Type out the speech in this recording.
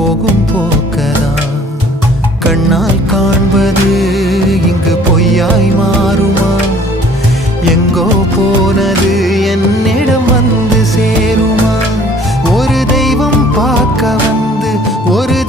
போகும் போக்கதான். கண்ணால் காண்பது இங்கு பொய்யாய் மாறுமா? எங்கோ போனது என்னிடம் வந்து சேருமா? ஒரு தெய்வம் பார்க்க வந்து ஒரு